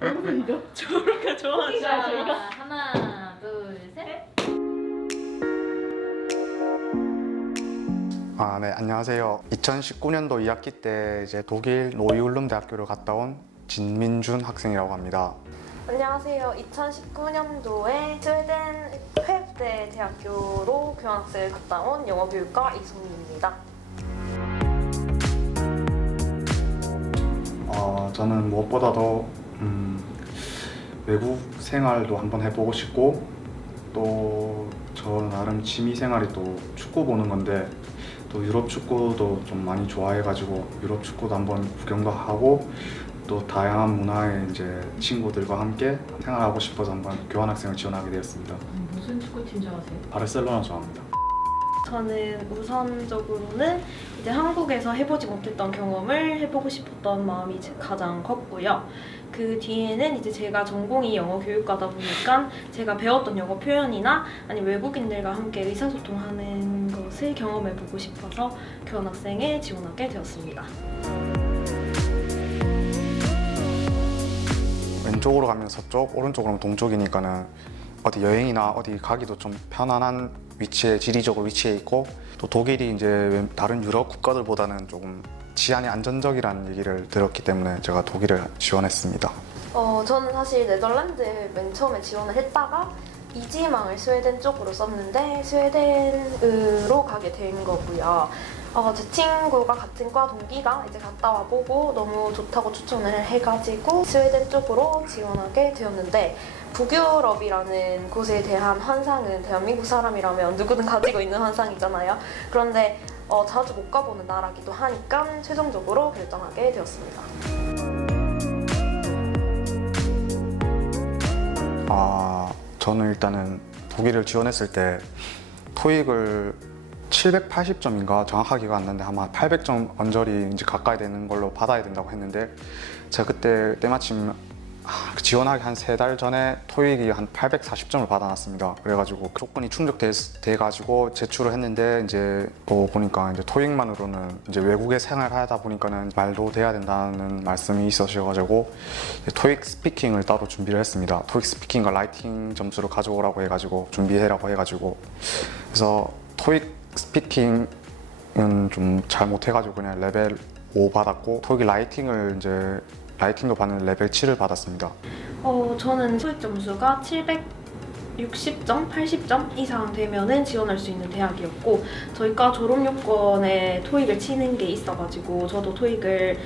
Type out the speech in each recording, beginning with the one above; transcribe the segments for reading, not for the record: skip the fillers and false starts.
저렇게 좋아하시죠? 하나, 둘, 셋. 네, 안녕하세요. 2019년도 2학기 때 이제 독일 노이울름 대학교를 갔다 온 진민준 학생이라고 합니다. 안녕하세요. 2019년도에 스웨덴 회대 대학교로 교환학생을 갔다 온 영어교육과 이송미입니다. 저는 무엇보다도 외국 생활도 한번 해보고 싶고 또 저 나름 취미 생활이 또 축구 보는 건데 또 유럽 축구도 좀 많이 좋아해가지고 유럽 축구도 한번 구경도 하고 또 다양한 문화의 이제 친구들과 함께 생활하고 싶어서 한번 교환학생을 지원하게 되었습니다. 무슨 축구팀 좋아하세요? 바르셀로나 좋아합니다. 저는 우선적으로는 이제 한국에서 해보지 못했던 경험을 해보고 싶었던 마음이 가장 컸고요. 그 뒤에는 이제 제가 전공이 영어 교육과다 보니까 제가 배웠던 영어 표현이나 아니면 외국인들과 함께 의사소통하는 것을 경험해보고 싶어서 교환학생에 지원하게 되었습니다. 왼쪽으로 가면 서쪽, 오른쪽으로 가면 동쪽이니까는 어디 여행이나 어디 가기도 좀 편안한 위치에 지리적으로 위치해 있고 또 독일이 이제 다른 유럽 국가들보다는 조금 치안이 안전적이라는 얘기를 들었기 때문에 제가 독일을 지원했습니다. 저는 사실 네덜란드에 맨 처음에 지원을 했다가 이지망을 스웨덴 쪽으로 썼는데 스웨덴으로 가게 된 거고요. 제 친구가 같은 과 동기가 이제 갔다 와보고 너무 좋다고 추천을 해가지고 스웨덴 쪽으로 지원하게 되었는데 북유럽이라는 곳에 대한 환상은 대한민국 사람이라면 누구든 가지고 있는 환상이잖아요. 그런데 자주 못 가보는 나라기도 하니까 최종적으로 결정하게 되었습니다. 저는 일단은 독일을 지원했을 때 토익을 780점인가 정확하게가 안 나는데 아마 800점 언저리 이제 가까이 되는 걸로 받아야 된다고 했는데 제가 그때 때마침 지원하기 한 3달 전에 토익이 한 840점을 받아놨습니다. 그래가지고 조건이 충족돼가지고 제출을 했는데 이제 보니까 이제 토익만으로는 이제 외국에 생활하다 보니까는 말도 돼야 된다는 말씀이 있으셔가지고 토익 스피킹을 따로 준비를 했습니다. 토익 스피킹과 라이팅 점수를 가져오라고 해가지고 준비해라고 해가지고 그래서 토익 스피킹은 좀 잘 못해가지고 그냥 레벨 5 받았고 토익 라이팅을 이제 라이팅도 받는 레벨 7을 받았습니다. 저는 토익 점수가 760점, 80점 이상 되면은 지원할 수 있는 대학이었고 저희과 졸업 요건에 토익을 치는 게 있어가지고 저도 토익을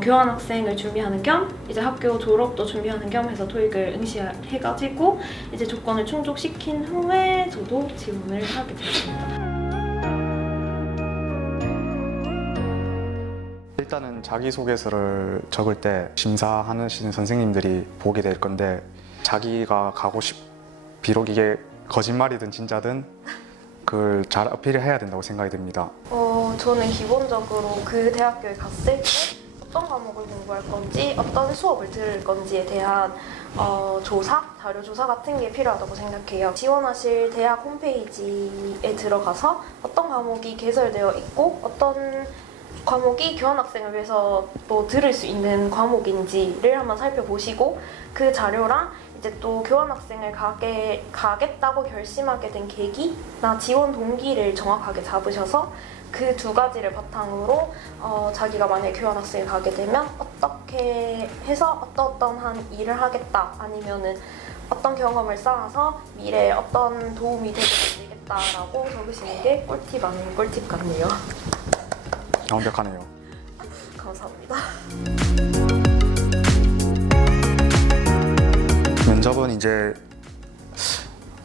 교환학생을 준비하는 겸 이제 학교 졸업도 준비하는 겸 해서 토익을 응시해가지고 이제 조건을 충족시킨 후에 저도 지원을 하게 됐습니다. 일단은 자기소개서를 적을 때 심사하시는 선생님들이 보게 될 건데 자기가 비록 이게 거짓말이든 진짜든 그걸 잘 어필을 해야 된다고 생각이 듭니다. 저는 기본적으로 그 대학교에 갔을 때 어떤 과목을 공부할 건지 어떤 수업을 들을 건지에 대한 자료 조사 같은 게 필요하다고 생각해요. 지원하실 대학 홈페이지에 들어가서 어떤 과목이 개설되어 있고 어떤 과목이 교환학생을 위해서 또 들을 수 있는 과목인지를 한번 살펴보시고 그 자료랑 이제 또 교환학생을 가겠다고 결심하게 된 계기나 지원 동기를 정확하게 잡으셔서 그 두 가지를 바탕으로 자기가 만약에 교환학생을 가게 되면 어떻게 해서 어떠한 일을 하겠다 아니면은 어떤 경험을 쌓아서 미래에 어떤 도움이 되겠다라고 적으시는 게 꿀팁 아닌 꿀팁 같네요. 완벽하네요. 감사합니다. 면접은 이제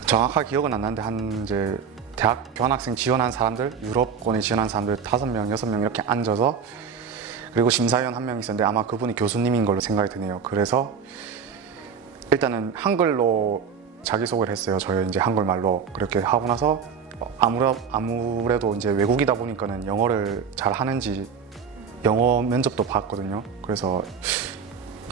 정확하게 기억은 안 나는데 한 이제 대학 교환학생 지원한 사람들, 유럽권에 지원한 사람들 5명, 6명 이렇게 앉아서 그리고 심사위원 한 명 있었는데 아마 그분이 교수님인 걸로 생각이 드네요. 그래서 일단은 한글로 자기소개를 했어요. 저희 이제 한글말로 그렇게 하고 나서 아무래도 이제 외국이다 보니까는 영어를 잘 하는지 영어 면접도 봤거든요. 그래서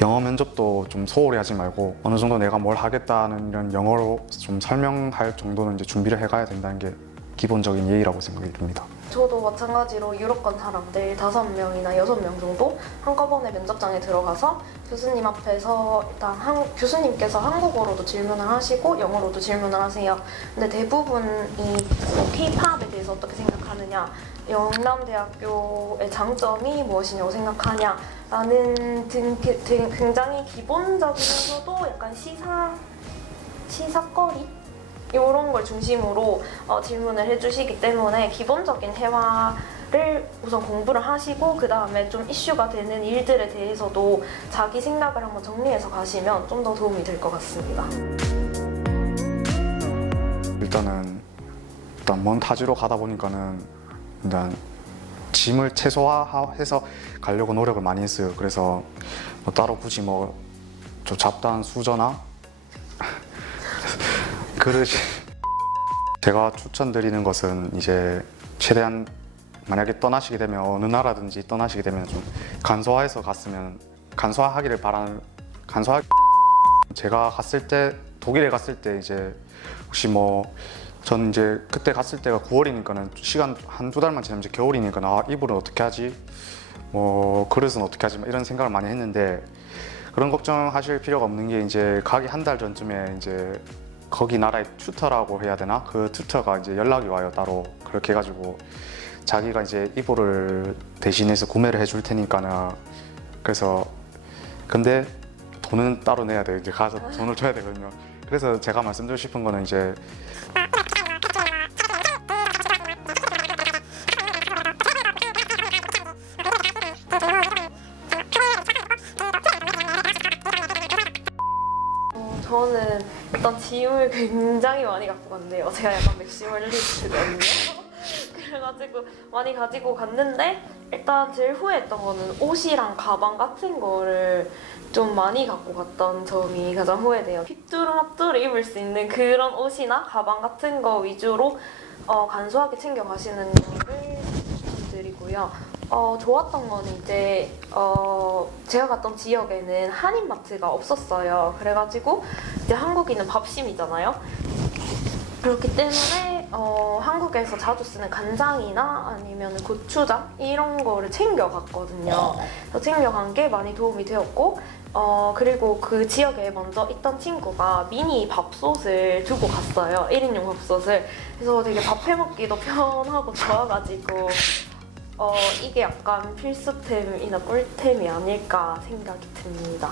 영어 면접도 좀 소홀히 하지 말고 어느 정도 내가 뭘 하겠다는 이런 영어로 좀 설명할 정도는 이제 준비를 해가야 된다는 게 기본적인 예의라고 생각이 듭니다. 저도 마찬가지로 유럽 간 사람들 5명이나 6명 정도 한꺼번에 면접장에 들어가서 교수님 앞에서 일단 교수님께서 한국어로도 질문을 하시고 영어로도 질문을 하세요. 근데 대부분이 K-팝에 대해서 어떻게 생각하느냐, 영남대학교의 장점이 무엇이냐고 생각하냐 라는 등 굉장히 기본적이면서도 약간 시사거리? 이런 걸 중심으로 질문을 해주시기 때문에 기본적인 회화를 우선 공부를 하시고 그 다음에 좀 이슈가 되는 일들에 대해서도 자기 생각을 한번 정리해서 가시면 좀 더 도움이 될 것 같습니다. 일단 먼 타지로 가다 보니까는 일단 짐을 최소화해서 가려고 노력을 많이 했어요. 그래서 뭐 따로 굳이 뭐 좀 잡다한 수저나 그릇이 제가 추천드리는 것은 이제 최대한 만약에 떠나시게 되면 어느 나라든지 떠나시게 되면 좀 간소화해서 갔으면 제가 갔을 때 독일에 갔을 때 이제 혹시 뭐 저는 이제 그때 갔을 때가 9월이니까는 시간 한두 달만 지나면 이제 겨울이니까 이불은 어떻게 하지? 뭐 그릇은 어떻게 하지? 이런 생각을 많이 했는데 그런 걱정하실 필요가 없는 게 이제 가기 한 달 전쯤에 이제 거기 나라의 튜터라고 해야 되나? 그 튜터가 이제 연락이 와요, 따로. 그렇게 해가지고 자기가 이제 이불을 대신해서 구매를 해줄 테니까는. 그래서 근데 돈은 따로 내야 돼요. 이제 가서 돈을 줘야 되거든요. 그래서 제가 말씀드리고 싶은 거는 이제 저는 일단 짐을 굉장히 많이 갖고 갔는데요. 제가 약간 맥시멀리스트거든요. 그래가지고 많이 가지고 갔는데 일단 제일 후회했던 거는 옷이랑 가방 같은 거를 좀 많이 갖고 갔던 점이 가장 후회돼요. 휘뚜루마뚜루 입을 수 있는 그런 옷이나 가방 같은 거 위주로 간소하게 챙겨 가시는 거를 추천드리고요. 좋았던 거는 이제 제가 갔던 지역에는 한인마트가 없었어요. 그래가지고 이제 한국인은 밥심이잖아요. 그렇기 때문에 한국에서 자주 쓰는 간장이나 아니면 고추장 이런 거를 챙겨갔거든요. 그래서 챙겨간 게 많이 도움이 되었고 그리고 그 지역에 먼저 있던 친구가 미니 밥솥을 두고 갔어요. 1인용 밥솥을. 그래서 되게 밥 해먹기도 편하고 좋아가지고 이게 약간 필수템이나 꿀템이 아닐까 생각이 듭니다.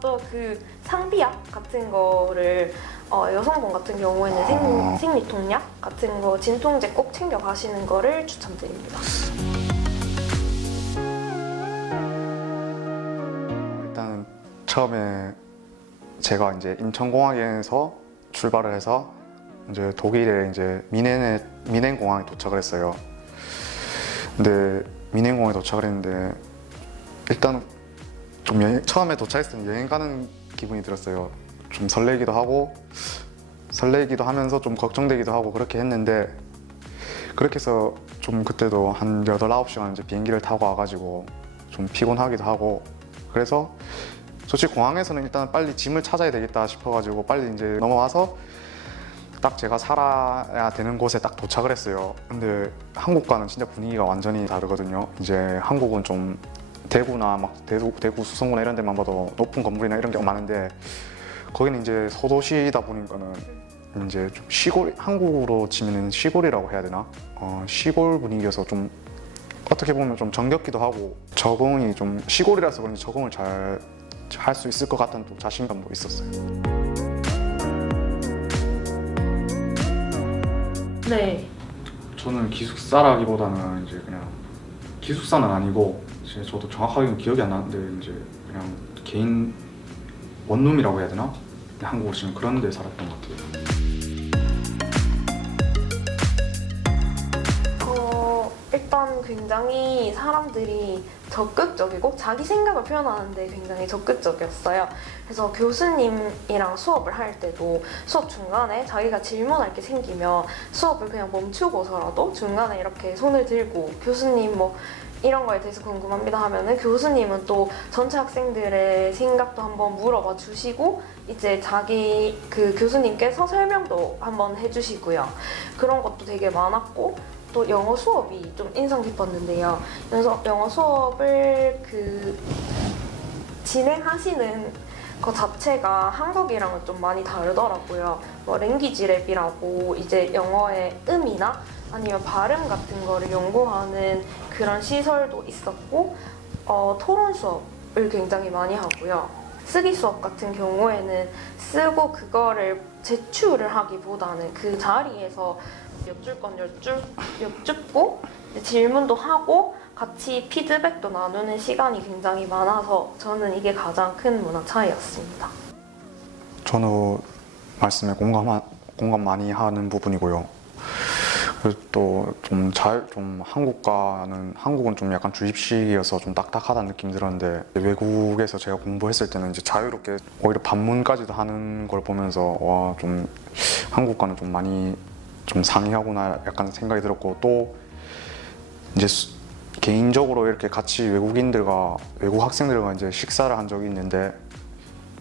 또 그 상비약 같은 거를 여성분 같은 경우에는 생리통약 같은 거 진통제 꼭 챙겨 가시는 거를 추천드립니다. 일단 처음에 제가 이제 인천공항에서 출발을 해서 이제 독일의 이제 미넨 공항에 도착을 했어요. 근데 미넨공항에 도착을 했는데 일단 좀 처음에 도착했을 때 여행 가는 기분이 들었어요. 좀 설레기도 하면서 좀 걱정되기도 하고 그렇게 했는데 그렇게 해서 좀 그때도 한 8, 9시간 이제 비행기를 타고 와가지고 좀 피곤하기도 하고 그래서 솔직히 공항에서는 일단 빨리 짐을 찾아야 되겠다 싶어가지고 빨리 이제 넘어와서 딱 제가 살아야 되는 곳에 딱 도착을 했어요. 근데 한국과는 진짜 분위기가 완전히 다르거든요. 이제 한국은 좀 대구나 막 대구 수성구나 이런 데만 봐도 높은 건물이나 이런 게 많은데 거기는 이제 소도시다 보니까는 이제 좀 시골, 한국으로 치면 시골이라고 해야 되나? 시골 분위기여서 좀 어떻게 보면 좀 정겹기도 하고 적응이 좀 시골이라서 그런지 적응을 잘 할 수 있을 것 같다는 또 자신감도 있었어요. 네. 저는 기숙사라기보다는 이제 그냥 기숙사는 아니고 이제 저도 정확하게는 기억이 안 나는데 이제 그냥 개인 원룸이라고 해야 되나? 한국으로 치면 그런 데 살았던 것 같아요. 일단 굉장히 사람들이 적극적이고 자기 생각을 표현하는데 굉장히 적극적이었어요. 그래서 교수님이랑 수업을 할 때도 수업 중간에 자기가 질문할 게 생기면 수업을 그냥 멈추고서라도 중간에 이렇게 손을 들고 교수님 뭐 이런 거에 대해서 궁금합니다 하면은 교수님은 또 전체 학생들의 생각도 한번 물어봐 주시고 이제 자기 그 교수님께서 설명도 한번 해주시고요. 그런 것도 되게 많았고 또 영어 수업이 좀 인상 깊었는데요. 그래서 영어 수업을 진행하시는 것 자체가 한국이랑은 좀 많이 다르더라고요. 뭐 랭귀지 랩이라고 이제 영어의 음이나 아니면 발음 같은 거를 연구하는 그런 시설도 있었고 토론 수업을 굉장히 많이 하고요. 쓰기 수업 같은 경우에는 쓰고 그거를 제출을 하기보다는 그 자리에서 여쭐 건 여쭙고 질문도 하고 같이 피드백도 나누는 시간이 굉장히 많아서 저는 이게 가장 큰 문화 차이였습니다. 저는 말씀에 공감 많이 하는 부분이고요. 그리고 또좀 한국은 좀 약간 주입식이어서 좀 딱딱하다는 느낌이 들었는데 외국에서 제가 공부했을 때는 이제 자유롭게 오히려 반문까지도 하는 걸 보면서 와, 좀 한국과는 좀 많이 좀 상이하구나 약간 생각이 들었고 또 이제 개인적으로 이렇게 같이 외국 학생들과 이제 식사를 한 적이 있는데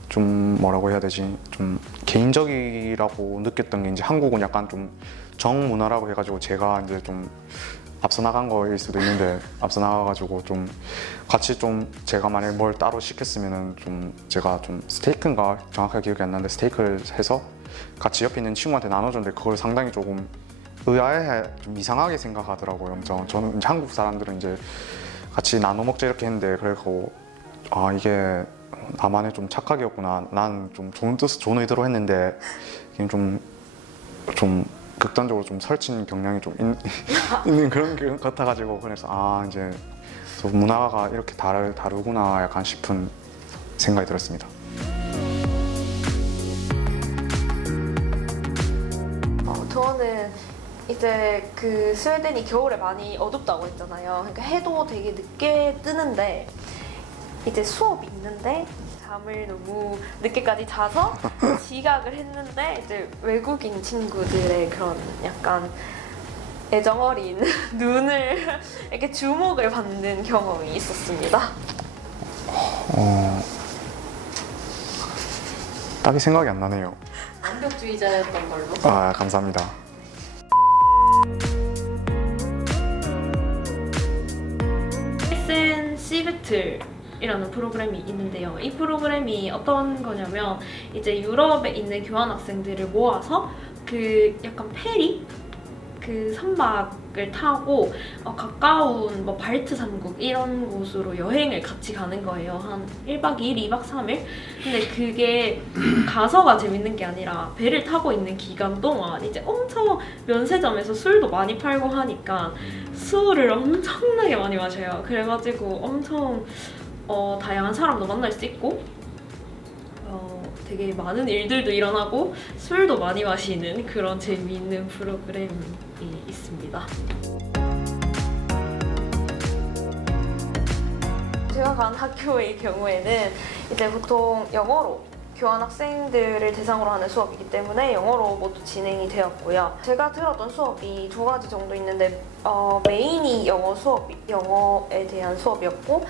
좀 뭐라고 해야 되지? 좀 개인적이라고 느꼈던 게 이제 한국은 약간 좀 정문화라고 해가지고 제가 이제 좀 앞서 나간 거일 수도 있는데 앞서 나가가지고 좀 같이 좀 제가 만약에 뭘 따로 시켰으면은 좀 제가 좀 스테이크인가 정확하게 기억이 안 나는데 스테이크를 해서 같이 옆에 있는 친구한테 나눠줬는데 그걸 상당히 조금 의아해 좀 이상하게 생각하더라고요. 엄청 저는 이제 한국 사람들은 이제 같이 나눠 먹자 이렇게 했는데 그래서 아 이게 나만의 좀 착각이었구나. 난 좀 좋은 뜻 좋은 의도로 했는데 이게 좀 극단적으로 좀 설친 경향이 좀 있는 그런 것 같아가지고 그래서 아 이제 또 문화가 이렇게 다르구나 약간 싶은 생각이 들었습니다. 저는 이제 그 스웨덴이 겨울에 많이 어둡다고 했잖아요. 그러니까 해도 되게 늦게 뜨는데 이제 수업이 있는데 잠을 너무 늦게까지 자서 지각을 했는데 이제 외국인 친구들의 그런 약간 애정어린 눈을 이렇게 주목을 받는 경험이 있었습니다. 딱히 생각이 안 나네요. 완벽주의자였던 걸로. 아 감사합니다. SNC 배틀이라는 프로그램이 있는데요. 이 프로그램이 어떤 거냐면 이제 유럽에 있는 교환 학생들을 모아서 그 약간 페리 그 선박을 타고 가까운 뭐 발트 3국 이런 곳으로 여행을 같이 가는 거예요. 한 1박 2일, 2박 3일. 근데 그게 가서가 재밌는 게 아니라 배를 타고 있는 기간 동안 이제 엄청 면세점에서 술도 많이 팔고 하니까 술을 엄청나게 많이 마셔요. 그래가지고 엄청 다양한 사람도 만날 수 있고 되게 많은 일들도 일어나고 술도 많이 마시는 그런 재미있는 프로그램이 있습니다. 제가 간 학교의 경우에는 이제 보통 영어로 교환 학생들을 대상으로 하는 수업이기 때문에 영어로 모두 진행이 되었고요. 제가 들었던 수업이 2가지 정도 있는데 메인이 영어에 대한 수업이었고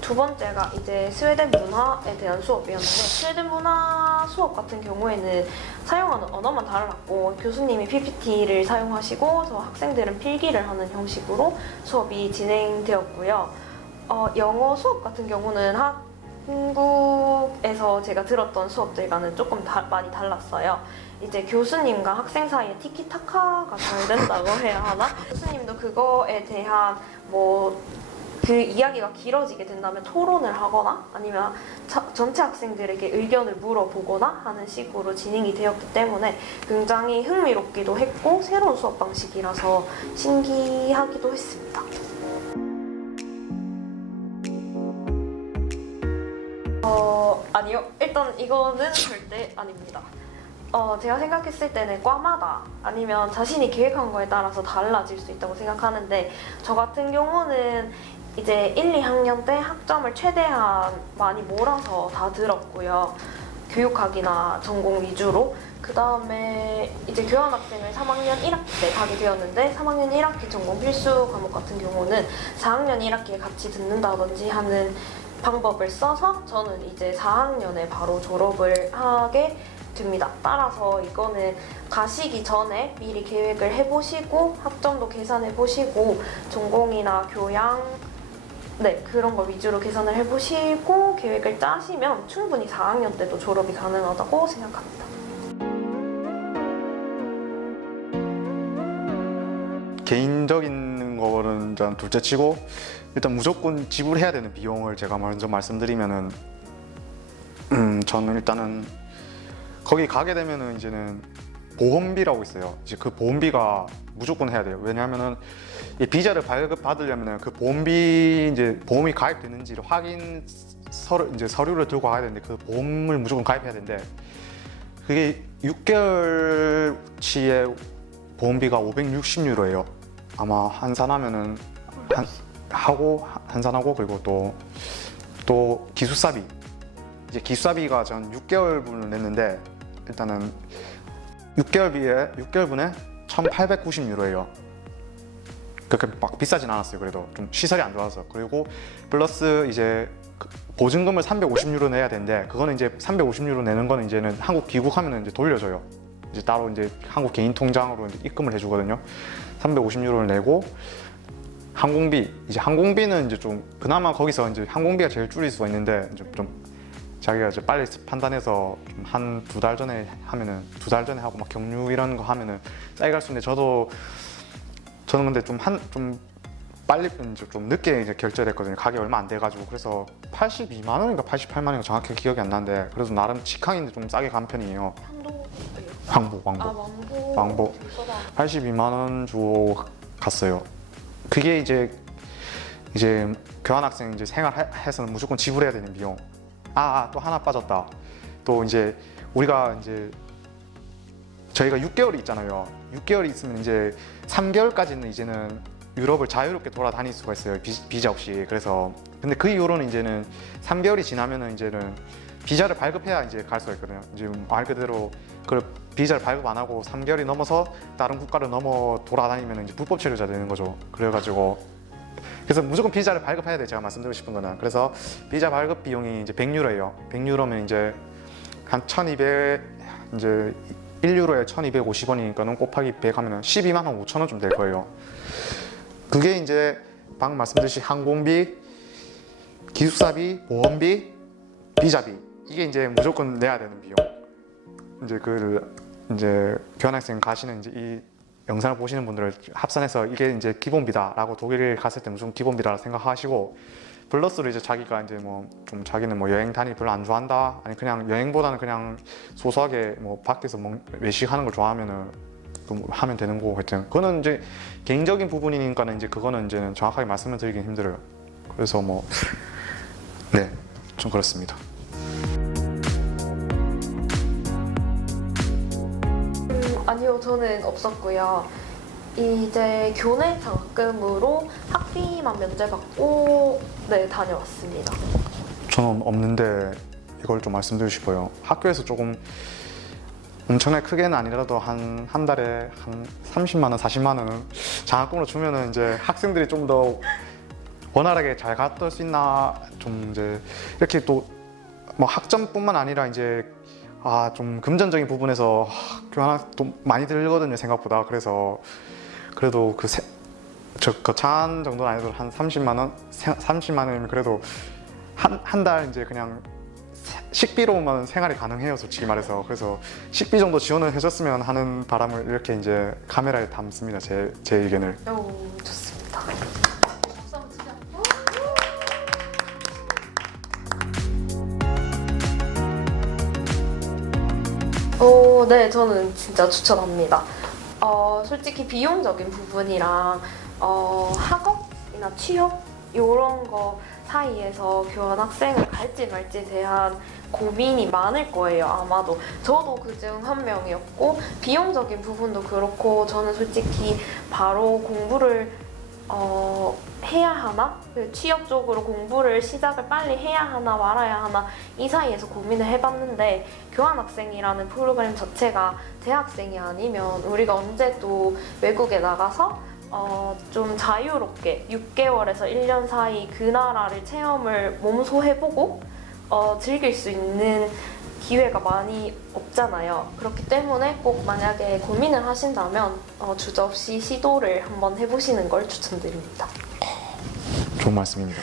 두 번째가 이제 스웨덴 문화에 대한 수업이었는데 스웨덴 문화 수업 같은 경우에는 사용하는 언어만 달랐고 교수님이 PPT를 사용하시고 저 학생들은 필기를 하는 형식으로 수업이 진행되었고요. 영어 수업 같은 경우는 한국에서 제가 들었던 수업들과는 조금 많이 달랐어요. 이제 교수님과 학생 사이에 티키타카가 잘 된다고 해야 하나? 교수님도 그거에 대한 그 이야기가 길어지게 된다면 토론을 하거나 아니면 전체 학생들에게 의견을 물어보거나 하는 식으로 진행이 되었기 때문에 굉장히 흥미롭기도 했고 새로운 수업 방식이라서 신기하기도 했습니다. 아니요. 일단 이거는 절대 아닙니다. 제가 생각했을 때는 과마다 아니면 자신이 계획한 거에 따라서 달라질 수 있다고 생각하는데 저 같은 경우는 이제 1, 2학년 때 학점을 최대한 많이 몰아서 다 들었고요. 교육학이나 전공 위주로. 그 다음에 이제 교환학생을 3학년 1학기 때 가게 되었는데 3학년 1학기 전공 필수 과목 같은 경우는 4학년 1학기에 같이 듣는다든지 하는 방법을 써서 저는 이제 4학년에 바로 졸업을 하게 됩니다. 따라서 이거는 가시기 전에 미리 계획을 해보시고 학점도 계산해보시고 전공이나 교양 그런 거 위주로 계산을 해보시고 계획을 짜시면 충분히 4학년 때도 졸업이 가능하다고 생각합니다. 개인적인 거는 일단 둘째치고 일단 무조건 지불해야 되는 비용을 제가 먼저 말씀드리면은 저는 일단은 거기 가게 되면은 이제는 보험비라고 있어요. 이제 그 보험비가 무조건 해야 돼요. 왜냐하면은 이 비자를 발급받으려면은 그 보험비 이제 보험이 가입되는지를 확인 서류를 들고 가야 되는데 그 보험을 무조건 가입해야 되는데 그게 6개월치의 보험비가 560유로예요. 아마 한산하면은 한산하고 그리고 또 기숙사비 이제 기숙사비가 전 6개월분을 냈는데 일단은 6개월분에 1,890유로예요. 그렇게 막 비싸진 않았어요. 그래도 좀 시설이 안 좋아서. 그리고 플러스 이제 보증금을 350유로 내야 되는데 그거는 이제 350유로 내는 거는 이제는 한국 귀국하면 이제 돌려줘요. 이제 따로 이제 한국 개인 통장으로 이제 입금을 해주거든요. 350유로를 내고 항공비는 이제 좀 그나마 거기서 이제 항공비가 제일 줄일 수가 있는데 좀 자기가 이제 빨리 판단해서 한 2달 전에 하면은 2달 전에 하고 막 경유 이런 거 하면은 싸게 갈 수 있는데 저는 근데 좀 빨리 이제 좀 늦게 이제 결제했거든요. 가격이 얼마 안 돼가지고 그래서 82만 원인가 88만 원인가 정확히 기억이 안 나는데 그래도 나름 직항인데 좀 싸게 간 편이에요. 왕복 82만 원 주고 갔어요. 그게 이제 교환학생 이제 생활해서는 무조건 지불해야 되는 비용. 또 하나 빠졌다. 또 이제 우리가 이제 저희가 6개월이 있잖아요. 6개월이 있으면 이제 3개월까지는 이제는 유럽을 자유롭게 돌아다닐 수가 있어요. 비자 없이. 그래서 근데 그 이후로는 이제는 3개월이 지나면은 이제는 비자를 발급해야 이제 갈 수가 있거든요. 이제 말 그대로 그 비자를 발급 안 하고 3개월이 넘어서 다른 국가를 넘어 돌아다니면 이제 불법 체류자 되는 거죠. 그래가지고 그래서 무조건 비자를 발급해야 돼. 제가 말씀드리고 싶은 거는 그래서 비자 발급 비용이 이제 100유로예요. 100유로면 이제 한 1,200 이제 1유로에 1,250원이니까는 곱하기 100 하면은 12만 원 5천 원 좀 될 거예요. 그게 이제 방금 말씀드린 항공비, 기숙사비, 보험비, 비자비 이게 이제 무조건 내야 되는 비용. 이제 교환학생 가시는 이제 이 영상을 보시는 분들을 합산해서 이게 이제 기본비다라고 독일 갔을 때 무슨 기본비다라고 생각하시고 플러스로 이제 자기가 이제 뭐 좀 자기는 뭐 여행 다니 별로 안 좋아한다 아니 그냥 여행보다는 그냥 소소하게 뭐 밖에서 외식하는 걸 좋아하면은 좀 하면 되는 거고 하여튼 그거는 이제 개인적인 부분이니까는 이제 그거는 이제는 정확하게 말씀을 드리긴 힘들어요. 그래서 뭐 네 좀 그렇습니다. 아니요, 저는 없었고요. 이제 교내 장학금으로 학비만 면제받고 다녀왔습니다. 저는 없는데 이걸 좀 말씀드리고 싶어요. 학교에서 조금 엄청나게 크게는 아니라도 한 달에 한 30만 원, 40만 원 장학금으로 주면은 이제 학생들이 좀 더 원활하게 잘 갔다 올 수 있나 좀 이제 이렇게 또 뭐 학점뿐만 아니라 이제 좀 금전적인 부분에서 교환학 돈 많이 들거든요 생각보다. 그래서 그래도 그 장한 정도는 아니어도 한 30만 원, 30만 원이면 그래도 한 달 이제 그냥 식비로만 생활이 가능해요 솔직히 말해서. 그래서 식비 정도 지원을 해줬으면 하는 바람을 이렇게 이제 카메라에 담습니다. 제 의견을. 좋습니다. 네, 저는 진짜 추천합니다. 솔직히 비용적인 부분이랑 학업이나 취업 이런 거 사이에서 교환학생을 갈지 말지에 대한 고민이 많을 거예요. 아마도 저도 그중 한 명이었고 비용적인 부분도 그렇고 저는 솔직히 바로 공부를 해야 하나? 취업 쪽으로 공부를 시작을 빨리 해야 하나 말아야 하나 이 사이에서 고민을 해봤는데 교환학생이라는 프로그램 자체가 대학생이 아니면 우리가 언제 또 외국에 나가서 좀 자유롭게 6개월에서 1년 사이 그 나라를 체험을 몸소 해보고 즐길 수 있는 기회가 많이 없잖아요. 그렇기 때문에 꼭 만약에 고민을 하신다면 주저없이 시도를 한번 해보시는 걸 추천드립니다. 좋은 말씀입니다.